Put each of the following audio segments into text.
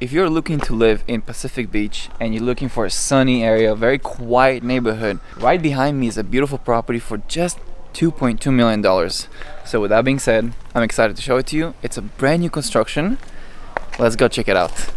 If you're looking to live in Pacific Beach and you're looking for a sunny area, very quiet neighborhood, right behind me is a beautiful property for just $2.2 million. So with that being said, I'm excited to show it to you. It's a brand new construction. Let's go check it out.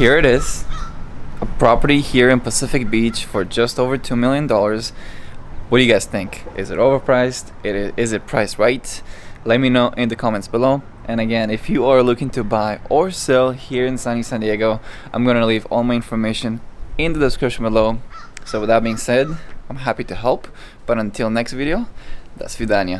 here it is. A property here in Pacific Beach for just over $2 million. What do you guys think? Is it overpriced? Is it priced right? Let me know in the comments below. And again, if you are looking to buy or sell here in sunny San Diego, I'm gonna leave all my information in the description below. So with that being said, I'm happy to help. But until next video, до свидания.